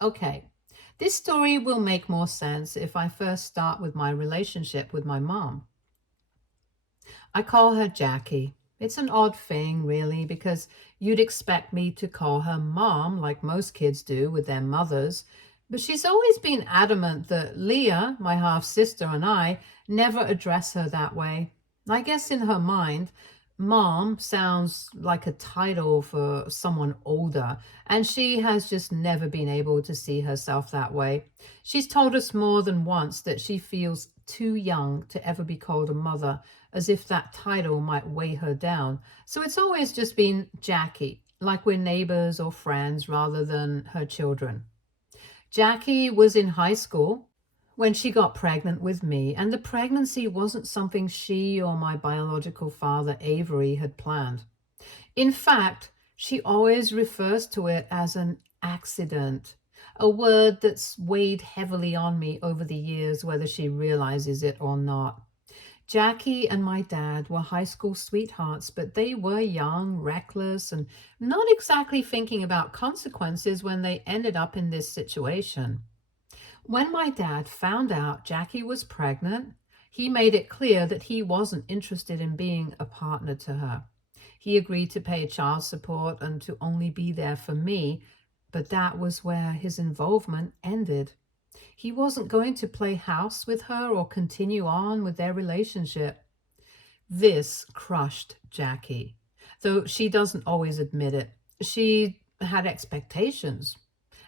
Okay, this story will make more sense if I first start with my relationship with my mom. I call her Jackie. It's an odd thing, really, because you'd expect me to call her mom like most kids do with their mothers. But she's always been adamant that Leah, my half sister, and I never address her that way. I guess in her mind, mom sounds like a title for someone older, and she has just never been able to see herself that way. She's told us more than once that she feels too young to ever be called a mother, as if that title might weigh her down. So it's always just been Jackie, like we're neighbors or friends rather than her children. Jackie was in high school when she got pregnant with me, and the pregnancy wasn't something she or my biological father, Avery, had planned. In fact, she always refers to it as an accident, a word that's weighed heavily on me over the years, whether she realizes it or not. Jackie and my dad were high school sweethearts, but they were young, reckless, and not exactly thinking about consequences when they ended up in this situation. When my dad found out Jackie was pregnant, he made it clear that he wasn't interested in being a partner to her. He agreed to pay child support and to only be there for me, but that was where his involvement ended. He wasn't going to play house with her or continue on with their relationship. This crushed Jackie, though she doesn't always admit it. She had expectations,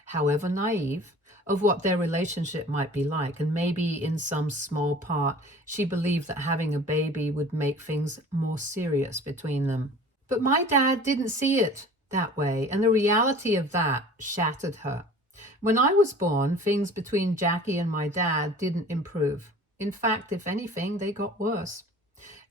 however naive, of what their relationship might be like, and maybe in some small part, she believed that having a baby would make things more serious between them. But my dad didn't see it that way, and the reality of that shattered her. When I was born, things between Jackie and my dad didn't improve. In fact, if anything, they got worse.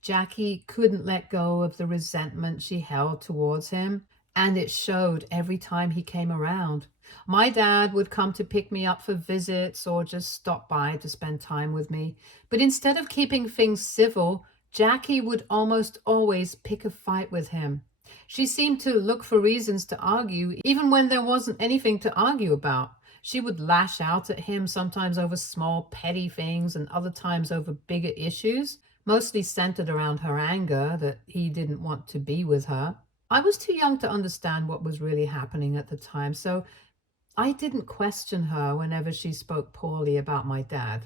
Jackie couldn't let go of the resentment she held towards him, and it showed every time he came around. My dad would come to pick me up for visits or just stop by to spend time with me. But instead of keeping things civil, Jackie would almost always pick a fight with him. She seemed to look for reasons to argue, even when there wasn't anything to argue about. She would lash out at him, sometimes over small, petty things, and other times over bigger issues, mostly centered around her anger that he didn't want to be with her. I was too young to understand what was really happening at the time, so I didn't question her whenever she spoke poorly about my dad.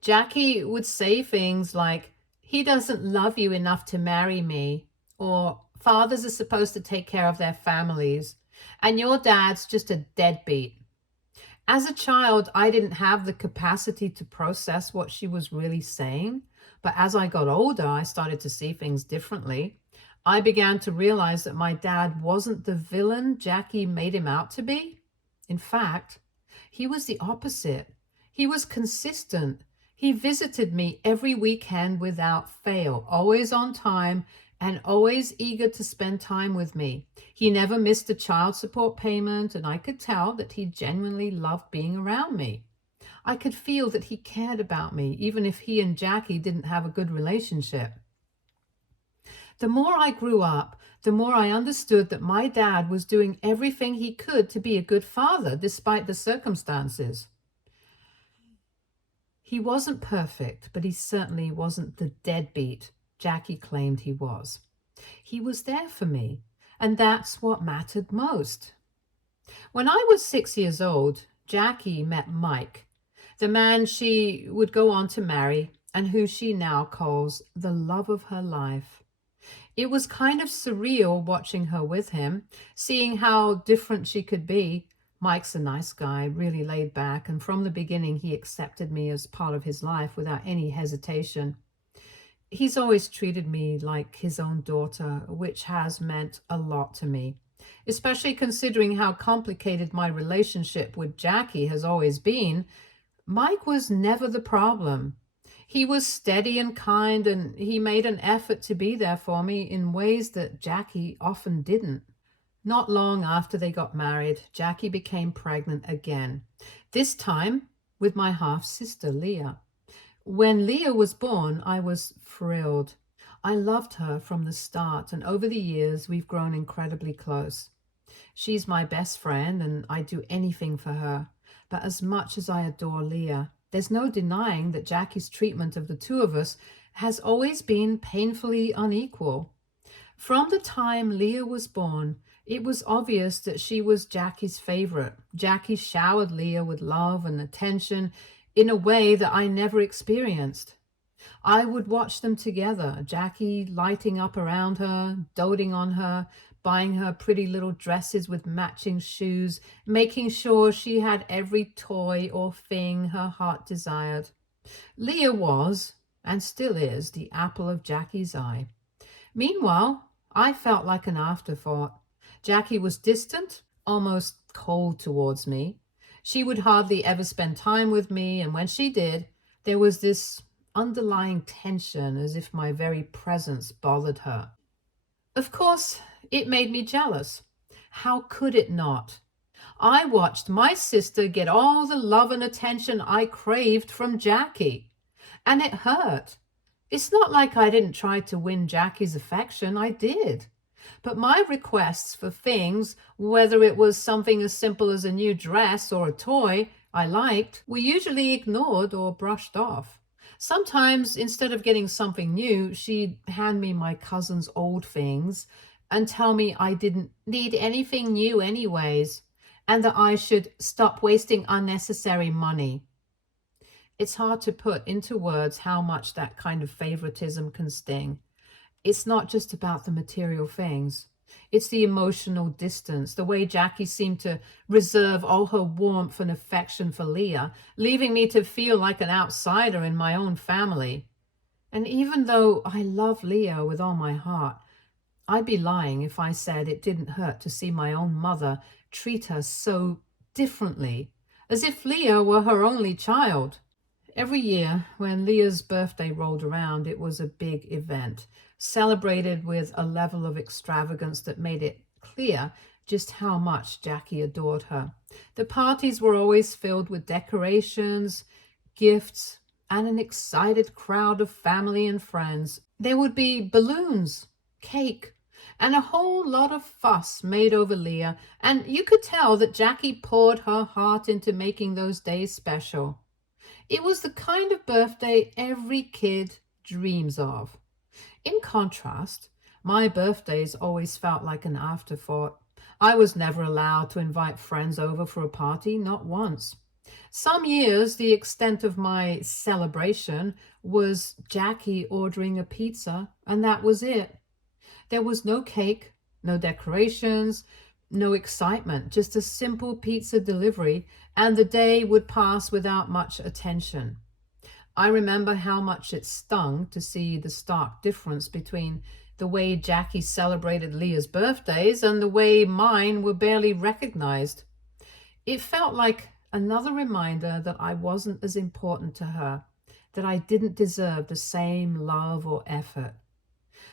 Jackie would say things like, "He doesn't love you enough to marry me," or "Fathers are supposed to take care of their families, and your dad's just a deadbeat." As a child, I didn't have the capacity to process what she was really saying, but as I got older, I started to see things differently. I began to realize that my dad wasn't the villain Jackie made him out to be. In fact, he was the opposite. He was consistent. He visited me every weekend without fail, always on time and always eager to spend time with me. He never missed a child support payment, and I could tell that he genuinely loved being around me. I could feel that he cared about me, even if he and Jackie didn't have a good relationship. The more I grew up, the more I understood that my dad was doing everything he could to be a good father, despite the circumstances. He wasn't perfect, but he certainly wasn't the deadbeat Jackie claimed he was. He was there for me, and that's what mattered most. When I was 6 years old, Jackie met Mike, the man she would go on to marry and who she now calls the love of her life. It was kind of surreal watching her with him, seeing how different she could be. Mike's a nice guy, really laid back, and from the beginning he accepted me as part of his life without any hesitation. He's always treated me like his own daughter, which has meant a lot to me, especially considering how complicated my relationship with Jackie has always been. Mike was never the problem. He was steady and kind, and he made an effort to be there for me in ways that Jackie often didn't. Not long after they got married, Jackie became pregnant again, this time with my half sister, Leah. When Leah was born, I was thrilled. I loved her from the start, and over the years, we've grown incredibly close. She's my best friend and I'd do anything for her. But as much as I adore Leah, there's no denying that Jackie's treatment of the two of us has always been painfully unequal. From the time Leah was born, it was obvious that she was Jackie's favorite. Jackie showered Leah with love and attention in a way that I never experienced. I would watch them together, Jackie lighting up around her, doting on her, buying her pretty little dresses with matching shoes, making sure she had every toy or thing her heart desired. Leah was, and still is, the apple of Jackie's eye. Meanwhile, I felt like an afterthought. Jackie was distant, almost cold towards me. She would hardly ever spend time with me, and when she did, there was this underlying tension as if my very presence bothered her. Of course, it made me jealous. How could it not? I watched my sister get all the love and attention I craved from Jackie, and it hurt. It's not like I didn't try to win Jackie's affection. I did. But my requests for things, whether it was something as simple as a new dress or a toy I liked, were usually ignored or brushed off. Sometimes, instead of getting something new, she'd hand me my cousin's old things and tell me I didn't need anything new anyways, and that I should stop wasting unnecessary money. It's hard to put into words how much that kind of favoritism can sting. It's not just about the material things. It's the emotional distance, the way Jackie seemed to reserve all her warmth and affection for Leah, leaving me to feel like an outsider in my own family. And even though I love Leah with all my heart, I'd be lying if I said it didn't hurt to see my own mother treat her so differently, as if Leah were her only child. Every year, when Leah's birthday rolled around, it was a big event, celebrated with a level of extravagance that made it clear just how much Jackie adored her. The parties were always filled with decorations, gifts, and an excited crowd of family and friends. There would be balloons, cake, and a whole lot of fuss made over Leah, and you could tell that Jackie poured her heart into making those days special. It was the kind of birthday every kid dreams of. In contrast, my birthdays always felt like an afterthought. I was never allowed to invite friends over for a party, not once. Some years, the extent of my celebration was Jackie ordering a pizza, and that was it. There was no cake, no decorations, no excitement, just a simple pizza delivery, and the day would pass without much attention. I remember how much it stung to see the stark difference between the way Jackie celebrated Leah's birthdays and the way mine were barely recognized. It felt like another reminder that I wasn't as important to her, that I didn't deserve the same love or effort.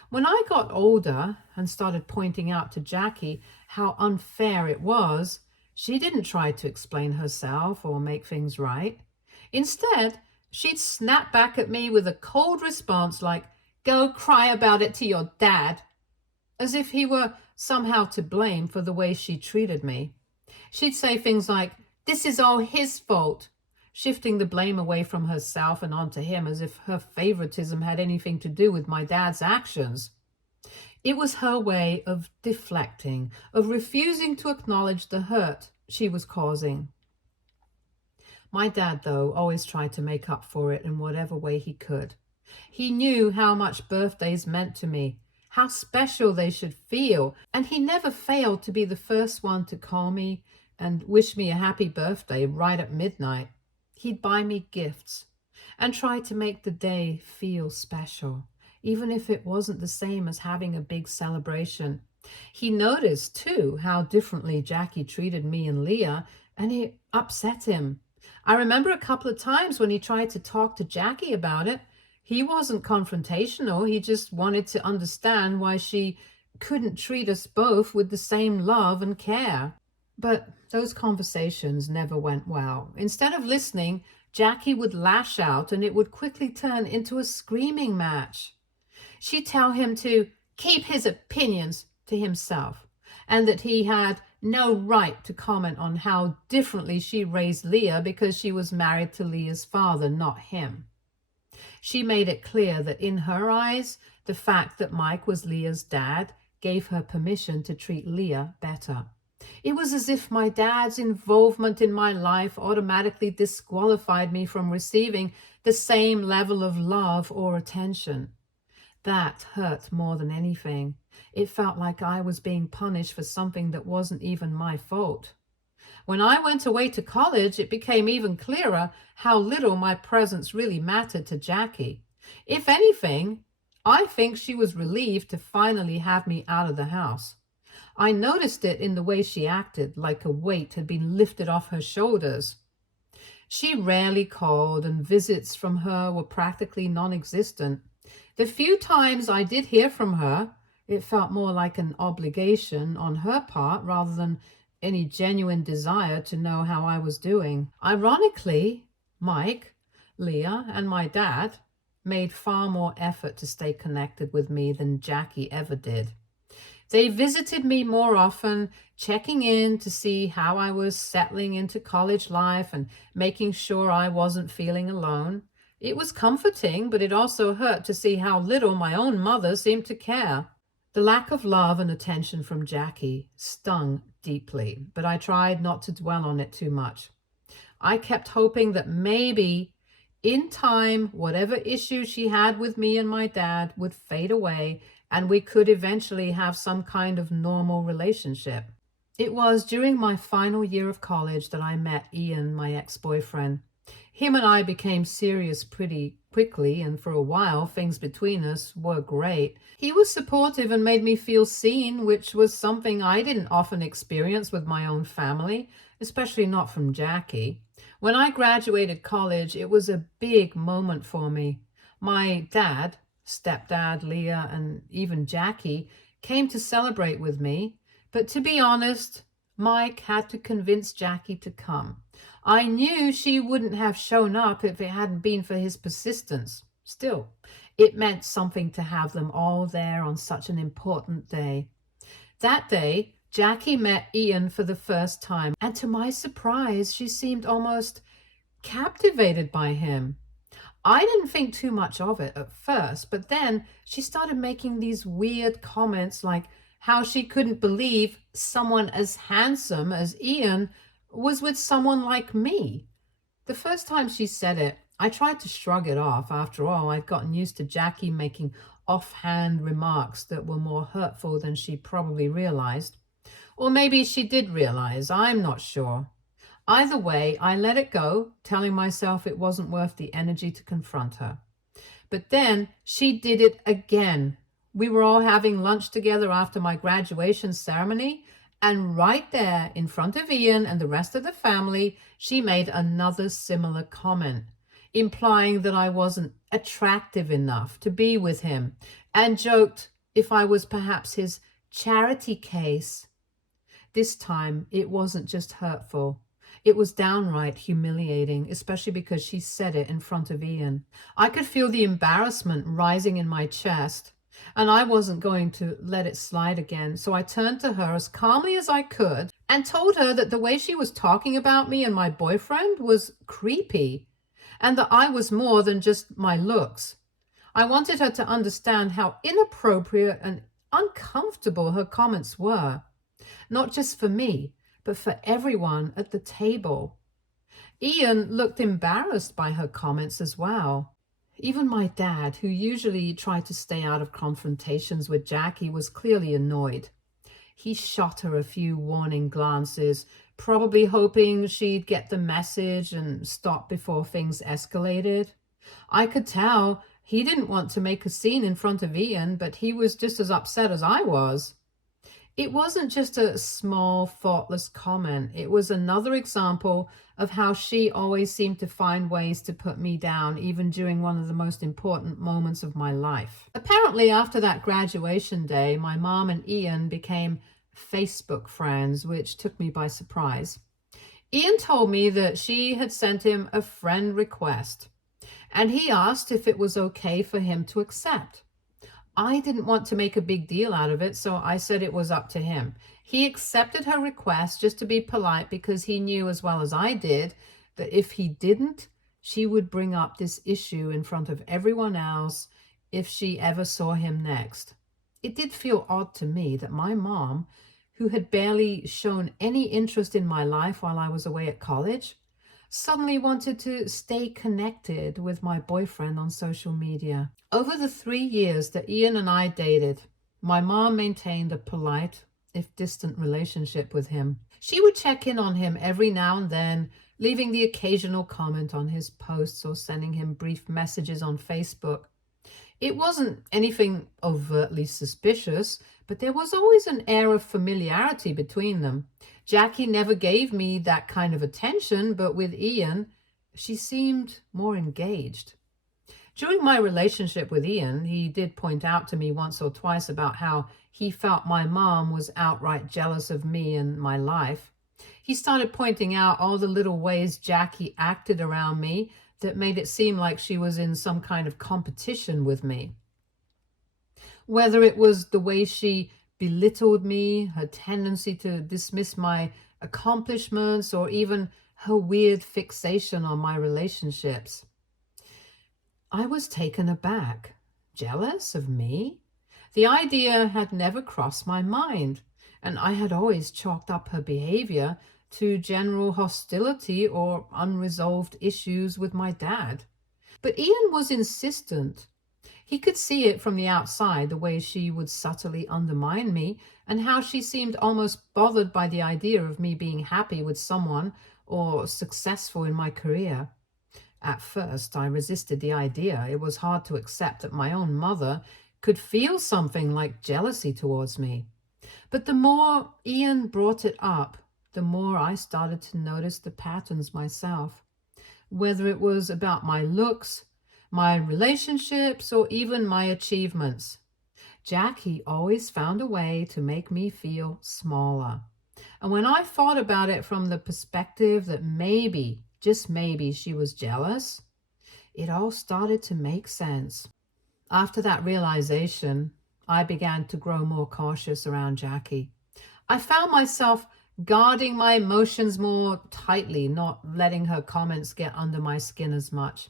When I got older and started pointing out to Jackie how unfair it was, she didn't try to explain herself or make things right. Instead, she'd snap back at me with a cold response like, "Go cry about it to your dad," as if he were somehow to blame for the way she treated me. She'd say things like, "This is all his fault," shifting the blame away from herself and onto him as if her favoritism had anything to do with my dad's actions. It was her way of deflecting, of refusing to acknowledge the hurt she was causing. My dad, though, always tried to make up for it in whatever way he could. He knew how much birthdays meant to me, how special they should feel, and he never failed to be the first one to call me and wish me a happy birthday right at midnight. He'd buy me gifts and try to make the day feel special, even if it wasn't the same as having a big celebration. He noticed, too, how differently Jackie treated me and Leah, and it upset him. I remember a couple of times when he tried to talk to Jackie about it. He wasn't confrontational. He just wanted to understand why she couldn't treat us both with the same love and care. But those conversations never went well. Instead of listening, Jackie would lash out and it would quickly turn into a screaming match. She'd tell him to keep his opinions to himself and that he had no right to comment on how differently she raised Leah because she was married to Leah's father, not him. She made it clear that in her eyes, the fact that Mike was Leah's dad gave her permission to treat Leah better. It was as if my dad's involvement in my life automatically disqualified me from receiving the same level of love or attention. That hurt more than anything. It felt like I was being punished for something that wasn't even my fault. When I went away to college, it became even clearer how little my presence really mattered to Jackie. If anything, I think she was relieved to finally have me out of the house. I noticed it in the way she acted, like a weight had been lifted off her shoulders. She rarely called, and visits from her were practically non-existent. The few times I did hear from her, it felt more like an obligation on her part rather than any genuine desire to know how I was doing. Ironically, Mike, Leah, and my dad made far more effort to stay connected with me than Jackie ever did. They visited me more often, checking in to see how I was settling into college life and making sure I wasn't feeling alone. It was comforting, but it also hurt to see how little my own mother seemed to care. The lack of love and attention from Jackie stung deeply, but I tried not to dwell on it too much. I kept hoping that maybe in time, whatever issues she had with me and my dad would fade away and we could eventually have some kind of normal relationship. It was during my final year of college that I met Ian, my ex-boyfriend. Him and I became serious pretty quickly, and for a while things between us were great. He was supportive and made me feel seen, which was something I didn't often experience with my own family, especially not from Jackie. When I graduated college, it was a big moment for me. My dad, stepdad, Leah, and even Jackie came to celebrate with me. But to be honest, Mike had to convince Jackie to come. I knew she wouldn't have shown up if it hadn't been for his persistence. Still, it meant something to have them all there on such an important day. That day, Jackie met Ian for the first time, and to my surprise, she seemed almost captivated by him. I didn't think too much of it at first, but then she started making these weird comments like how she couldn't believe someone as handsome as Ian was with someone like me. The first time she said it, I tried to shrug it off. After all, I'd gotten used to Jackie making offhand remarks that were more hurtful than she probably realized. Or maybe she did realize, I'm not sure. Either way, I let it go, telling myself it wasn't worth the energy to confront her. But then she did it again. We were all having lunch together after my graduation ceremony, and right there in front of Ian and the rest of the family, she made another similar comment, implying that I wasn't attractive enough to be with him, and joked if I was perhaps his charity case. This time, it wasn't just hurtful. It was downright humiliating, especially because she said it in front of Ian. I could feel the embarrassment rising in my chest, and I wasn't going to let it slide again. So I turned to her as calmly as I could and told her that the way she was talking about me and my boyfriend was creepy, and that I was more than just my looks. I wanted her to understand how inappropriate and uncomfortable her comments were, not just for me, but for everyone at the table. Ian looked embarrassed by her comments as well. Even my dad, who usually tried to stay out of confrontations with Jackie, was clearly annoyed. He shot her a few warning glances, probably hoping she'd get the message and stop before things escalated. I could tell he didn't want to make a scene in front of Ian, but he was just as upset as I was. It wasn't just a small, thoughtless comment. It was another example of how she always seemed to find ways to put me down, even during one of the most important moments of my life. Apparently, after that graduation day, my mom and Ian became Facebook friends, which took me by surprise. Ian told me that she had sent him a friend request, and he asked if it was okay for him to accept. I didn't want to make a big deal out of it, so I said it was up to him. He accepted her request just to be polite because he knew as well as I did that if he didn't, she would bring up this issue in front of everyone else if she ever saw him next. It did feel odd to me that my mom, who had barely shown any interest in my life while I was away at college, suddenly wanted to stay connected with my boyfriend on social media. Over the 3 years that Ian and I dated, my mom maintained a polite, if distant, relationship with him. She would check in on him every now and then, leaving the occasional comment on his posts or sending him brief messages on Facebook. It wasn't anything overtly suspicious, but there was always an air of familiarity between them. Jackie never gave me that kind of attention, but with Ian, she seemed more engaged. During my relationship with Ian, he did point out to me once or twice about how he felt my mom was outright jealous of me and my life. He started pointing out all the little ways Jackie acted around me that made it seem like she was in some kind of competition with me. Whether it was the way she belittled me, her tendency to dismiss my accomplishments, or even her weird fixation on my relationships. I was taken aback. Jealous of me? The idea had never crossed my mind, and I had always chalked up her behavior to general hostility or unresolved issues with my dad. But Ian was insistent. He could see it from the outside, the way she would subtly undermine me, and how she seemed almost bothered by the idea of me being happy with someone or successful in my career. At first, I resisted the idea. It was hard to accept that my own mother could feel something like jealousy towards me. But the more Ian brought it up, the more I started to notice the patterns myself. Whether it was about my looks, my relationships, or even my achievements, Jackie always found a way to make me feel smaller. And when I thought about it from the perspective that maybe, just maybe, she was jealous, it all started to make sense. After that realization, I began to grow more cautious around Jackie. I found myself guarding my emotions more tightly, not letting her comments get under my skin as much.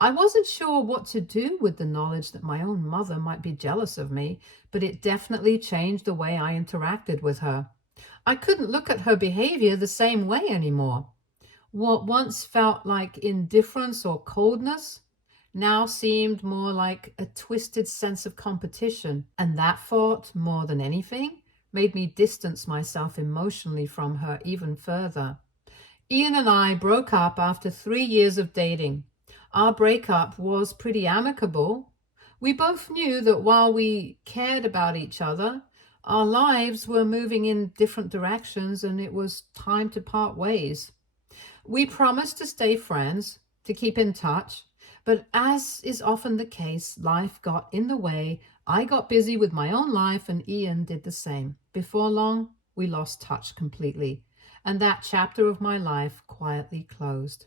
I wasn't sure what to do with the knowledge that my own mother might be jealous of me, but it definitely changed the way I interacted with her. I couldn't look at her behavior the same way anymore. What once felt like indifference or coldness now seemed more like a twisted sense of competition, and that thought, more than anything, made me distance myself emotionally from her even further. Ian and I broke up after 3 years of dating. Our breakup was pretty amicable. We both knew that while we cared about each other, our lives were moving in different directions and it was time to part ways. We promised to stay friends, to keep in touch, but as is often the case, life got in the way. I got busy with my own life and Ian did the same. Before long, we lost touch completely, and that chapter of my life quietly closed.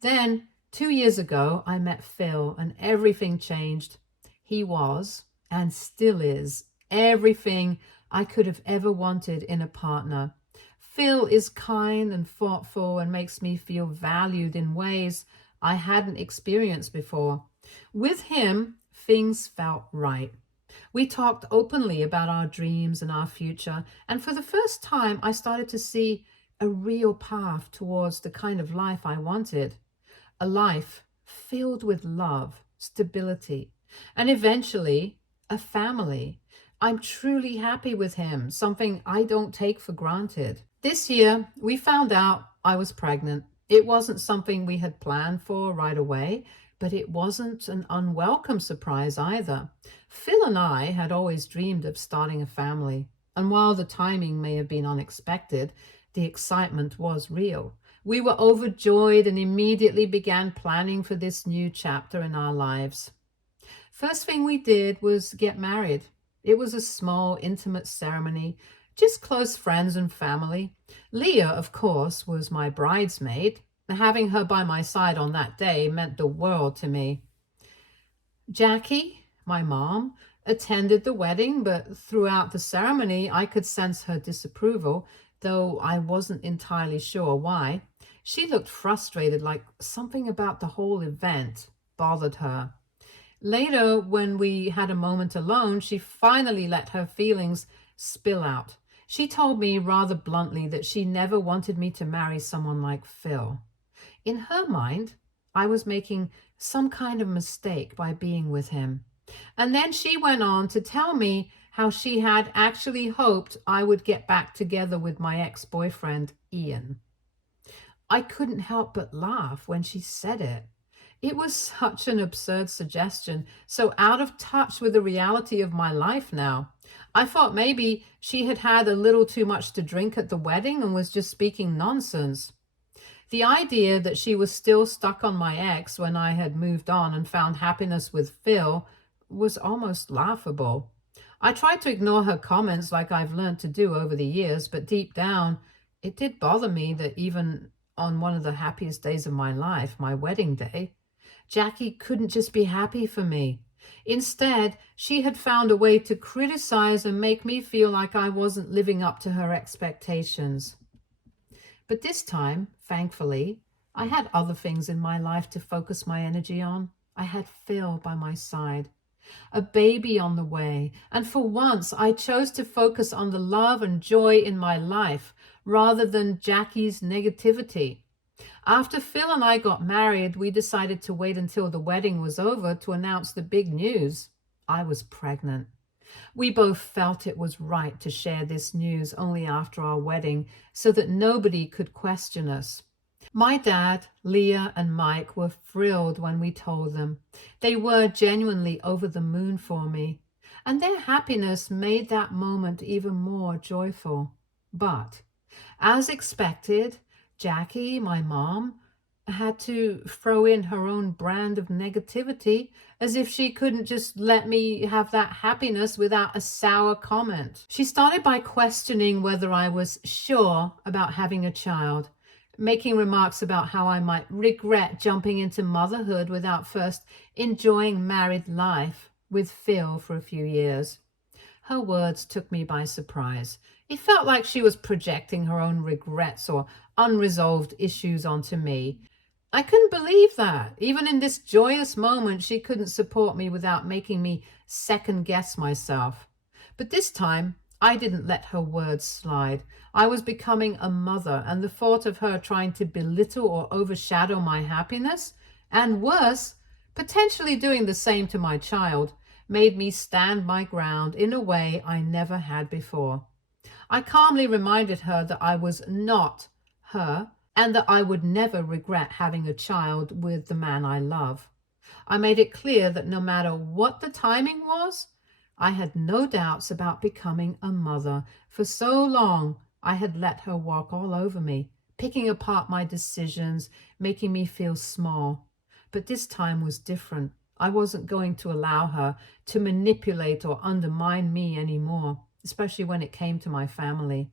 Then, 2 years ago, I met Phil and everything changed. He was, and still is, everything I could have ever wanted in a partner. Phil is kind and thoughtful and makes me feel valued in ways I hadn't experienced before. With him, things felt right. We talked openly about our dreams and our future, and for the first time, I started to see a real path towards the kind of life I wanted. A life filled with love, stability, and eventually a family. I'm truly happy with him, something I don't take for granted. This year, we found out I was pregnant. It wasn't something we had planned for right away, but it wasn't an unwelcome surprise either. Phil and I had always dreamed of starting a family, and while the timing may have been unexpected, the excitement was real. We were overjoyed and immediately began planning for this new chapter in our lives. First thing we did was get married. It was a small, intimate ceremony, just close friends and family. Leah, of course, was my bridesmaid. Having her by my side on that day meant the world to me. Jackie, my mom, attended the wedding, but throughout the ceremony, I could sense her disapproval, though I wasn't entirely sure why. She looked frustrated, like something about the whole event bothered her. Later, when we had a moment alone, she finally let her feelings spill out. She told me rather bluntly that she never wanted me to marry someone like Phil. In her mind, I was making some kind of mistake by being with him. And then she went on to tell me how she had actually hoped I would get back together with my ex-boyfriend, Ian. I couldn't help but laugh when she said it. It was such an absurd suggestion, so out of touch with the reality of my life now. I thought maybe she had had a little too much to drink at the wedding and was just speaking nonsense. The idea that she was still stuck on my ex when I had moved on and found happiness with Phil was almost laughable. I tried to ignore her comments like I've learned to do over the years, but deep down, it did bother me that even on one of the happiest days of my life, my wedding day, Jackie couldn't just be happy for me. Instead, she had found a way to criticize and make me feel like I wasn't living up to her expectations. But this time, thankfully, I had other things in my life to focus my energy on. I had Phil by my side, a baby on the way, and for once I chose to focus on the love and joy in my life rather than Jackie's negativity. After Phil and I got married, we decided to wait until the wedding was over to announce the big news. I was pregnant. We both felt it was right to share this news only after our wedding so that nobody could question us. My dad, Leah, and Mike were thrilled when we told them. They were genuinely over the moon for me, and their happiness made that moment even more joyful. But, as expected, Jackie, my mom, had to throw in her own brand of negativity, as if she couldn't just let me have that happiness without a sour comment. She started by questioning whether I was sure about having a child, making remarks about how I might regret jumping into motherhood without first enjoying married life with Phil for a few years. Her words took me by surprise. It felt like she was projecting her own regrets or unresolved issues onto me. I couldn't believe that. Even in this joyous moment, she couldn't support me without making me second guess myself. But this time, I didn't let her words slide. I was becoming a mother, and the thought of her trying to belittle or overshadow my happiness, and worse, potentially doing the same to my child, made me stand my ground in a way I never had before. I calmly reminded her that I was not her and that I would never regret having a child with the man I love. I made it clear that no matter what the timing was, I had no doubts about becoming a mother. For so long, I had let her walk all over me, picking apart my decisions, making me feel small. But this time was different. I wasn't going to allow her to manipulate or undermine me anymore, especially when it came to my family.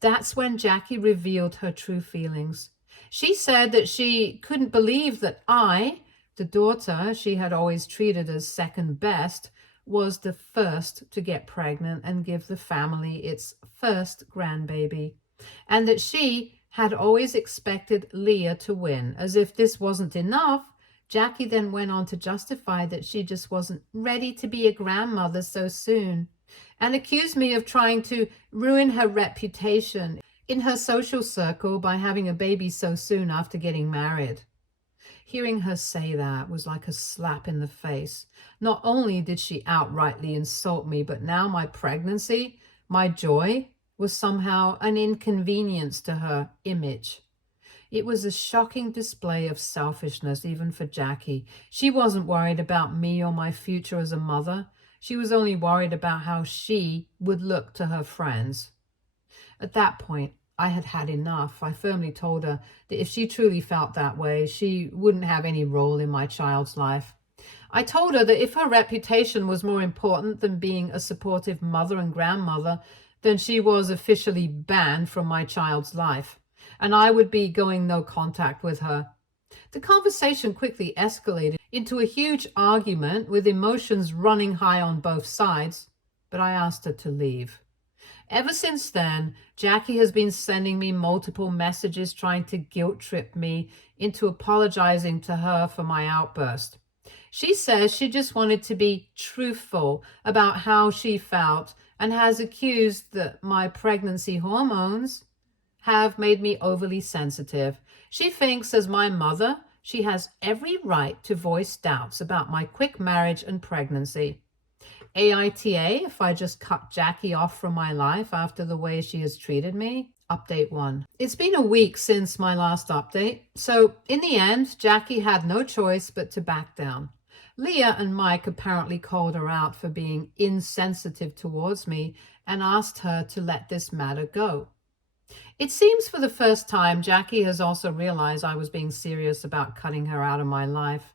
That's when Jackie revealed her true feelings. She said that she couldn't believe that I, the daughter she had always treated as second best, was the first to get pregnant and give the family its first grandbaby, and that she had always expected Leah to win. As if this wasn't enough, Jackie then went on to justify that she just wasn't ready to be a grandmother so soon, and accused me of trying to ruin her reputation in her social circle by having a baby so soon after getting married. Hearing her say that was like a slap in the face. Not only did she outrightly insult me, but now my pregnancy, my joy, was somehow an inconvenience to her image. It was a shocking display of selfishness, even for Jackie. She wasn't worried about me or my future as a mother. She was only worried about how she would look to her friends. At that point, I had had enough. I firmly told her that if she truly felt that way, she wouldn't have any role in my child's life. I told her that if her reputation was more important than being a supportive mother and grandmother, then she was officially banned from my child's life, and I would be going no contact with her. The conversation quickly escalated into a huge argument with emotions running high on both sides, but I asked her to leave. Ever since then, Jackie has been sending me multiple messages trying to guilt trip me into apologizing to her for my outburst. She says she just wanted to be truthful about how she felt and has accused that my pregnancy hormones have made me overly sensitive. She thinks, as my mother, she has every right to voice doubts about my quick marriage and pregnancy. AITA if I just cut Jackie off from my life after the way she has treated me? Update 1. It's been a week since my last update, so in the end, Jackie had no choice but to back down. Leah and Mike apparently called her out for being insensitive towards me and asked her to let this matter go. It seems for the first time, Jackie has also realized I was being serious about cutting her out of my life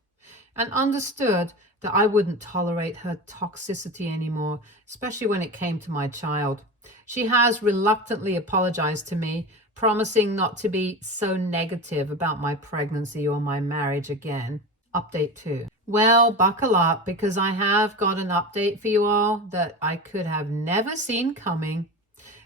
and understood that I wouldn't tolerate her toxicity anymore, especially when it came to my child. She has reluctantly apologized to me, promising not to be so negative about my pregnancy or my marriage again. Update 2. Well, buckle up because I have got an update for you all that I could have never seen coming.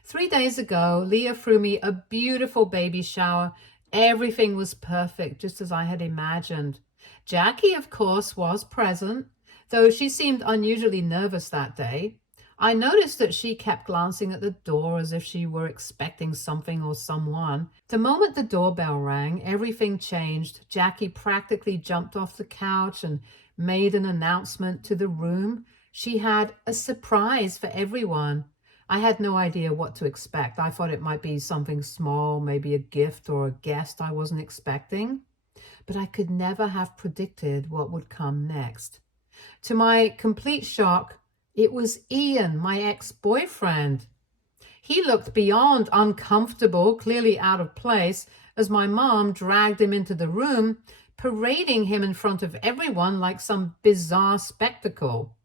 3 days ago, Leah threw me a beautiful baby shower. Everything was perfect, just as I had imagined. Jackie, of course, was present, though she seemed unusually nervous that day. I noticed that she kept glancing at the door as if she were expecting something or someone. The moment the doorbell rang, everything changed. Jackie practically jumped off the couch and made an announcement to the room. She had a surprise for everyone. I had no idea what to expect. I thought it might be something small, maybe a gift or a guest I wasn't expecting. But I could never have predicted what would come next. To my complete shock, it was Ian, my ex-boyfriend. He looked beyond uncomfortable, clearly out of place, as my mom dragged him into the room, parading him in front of everyone like some bizarre spectacle.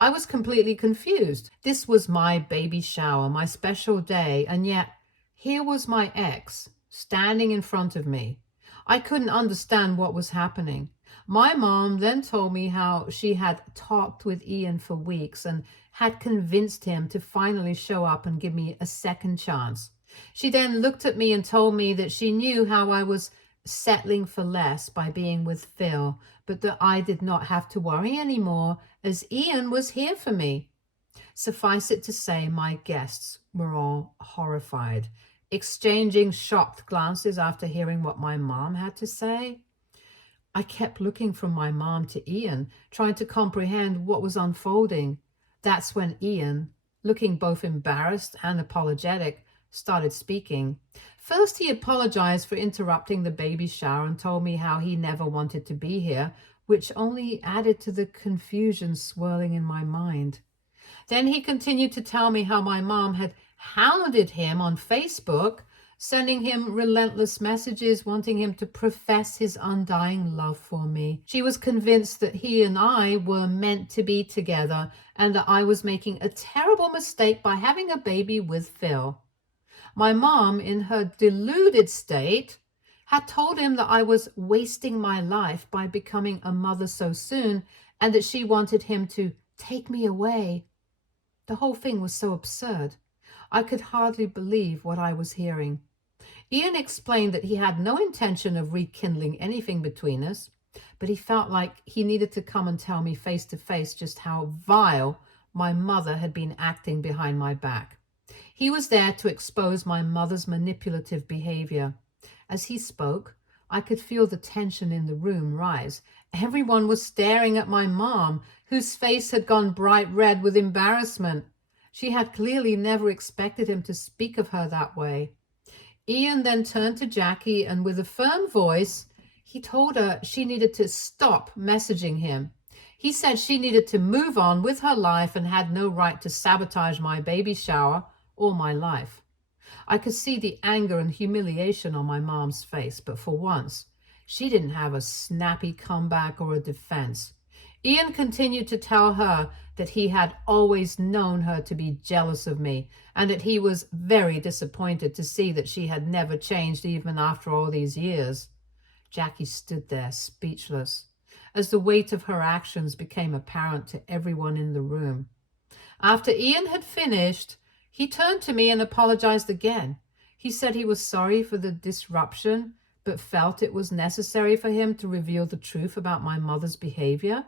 I was completely confused. This was my baby shower, my special day, and yet here was my ex standing in front of me. I couldn't understand what was happening. My mom then told me how she had talked with Ian for weeks and had convinced him to finally show up and give me a second chance. She then looked at me and told me that she knew how I was settling for less by being with Phil, but that I did not have to worry anymore as Ian was here for me. Suffice it to say, my guests were all horrified, exchanging shocked glances after hearing what my mom had to say. I kept looking from my mom to Ian, trying to comprehend what was unfolding. That's when Ian, looking both embarrassed and apologetic, started speaking. First, he apologized for interrupting the baby shower and told me how he never wanted to be here, which only added to the confusion swirling in my mind. Then he continued to tell me how my mom had hounded him on Facebook, sending him relentless messages wanting him to profess his undying love for me. She was convinced that he and I were meant to be together and that I was making a terrible mistake by having a baby with Phil. My mom, in her deluded state, had told him that I was wasting my life by becoming a mother so soon and that she wanted him to take me away. The whole thing was so absurd. I could hardly believe what I was hearing. Ian explained that he had no intention of rekindling anything between us, but he felt like he needed to come and tell me face to face just how vile my mother had been acting behind my back. He was there to expose my mother's manipulative behavior. As he spoke, I could feel the tension in the room rise. Everyone was staring at my mom, whose face had gone bright red with embarrassment. She had clearly never expected him to speak of her that way. Ian then turned to Jackie and with a firm voice, he told her she needed to stop messaging him. He said she needed to move on with her life and had no right to sabotage my baby shower or my life. I could see the anger and humiliation on my mom's face, but for once, she didn't have a snappy comeback or a defense. Ian continued to tell her that he had always known her to be jealous of me and that he was very disappointed to see that she had never changed even after all these years. Jackie stood there, speechless, as the weight of her actions became apparent to everyone in the room. After Ian had finished, he turned to me and apologized again. He said he was sorry for the disruption, but felt it was necessary for him to reveal the truth about my mother's behavior,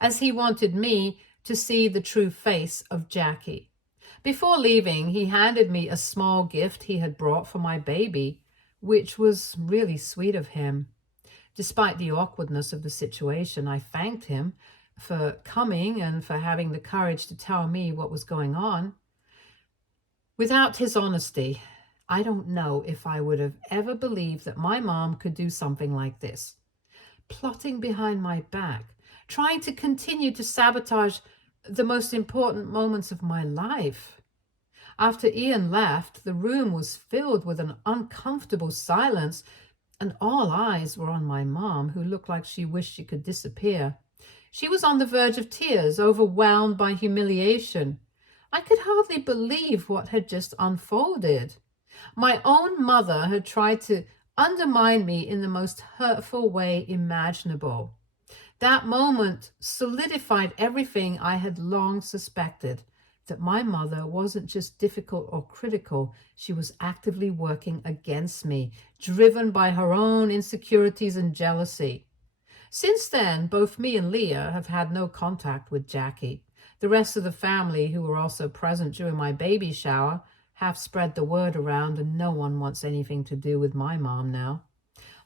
as he wanted me to see the true face of Jackie. Before leaving, he handed me a small gift he had brought for my baby, which was really sweet of him. Despite the awkwardness of the situation, I thanked him for coming and for having the courage to tell me what was going on. Without his honesty, I don't know if I would have ever believed that my mom could do something like this. Plotting behind my back, trying to continue to sabotage the most important moments of my life. After Ian left, the room was filled with an uncomfortable silence, and all eyes were on my mom, who looked like she wished she could disappear. She was on the verge of tears, overwhelmed by humiliation. I could hardly believe what had just unfolded. My own mother had tried to undermine me in the most hurtful way imaginable. That moment solidified everything I had long suspected, that my mother wasn't just difficult or critical, she was actively working against me, driven by her own insecurities and jealousy. Since then, both me and Leah have had no contact with Jackie. The rest of the family, who were also present during my baby shower, have spread the word around, and no one wants anything to do with my mom now.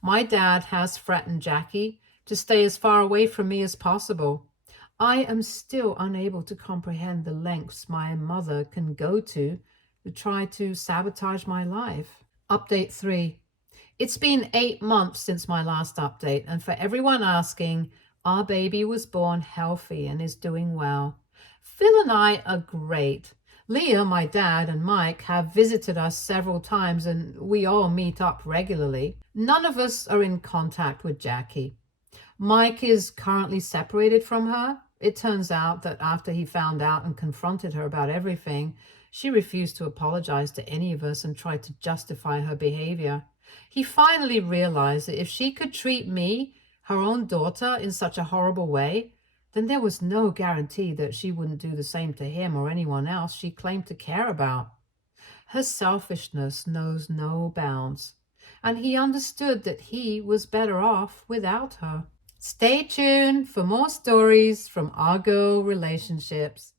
My dad has threatened Jackie to stay as far away from me as possible. I am still unable to comprehend the lengths my mother can go to try to sabotage my life. Update 3. It's been 8 months since my last update, and for everyone asking, our baby was born healthy and is doing well. Phil and I are great. Leah, my dad, and Mike have visited us several times, and we all meet up regularly. None of us are in contact with Jackie. Mike is currently separated from her. It turns out that after he found out and confronted her about everything, she refused to apologize to any of us and tried to justify her behavior. He finally realized that if she could treat me, her own daughter, in such a horrible way, then there was no guarantee that she wouldn't do the same to him or anyone else she claimed to care about. Her selfishness knows no bounds, and he understood that he was better off without her. Stay tuned for more stories from our girl relationships.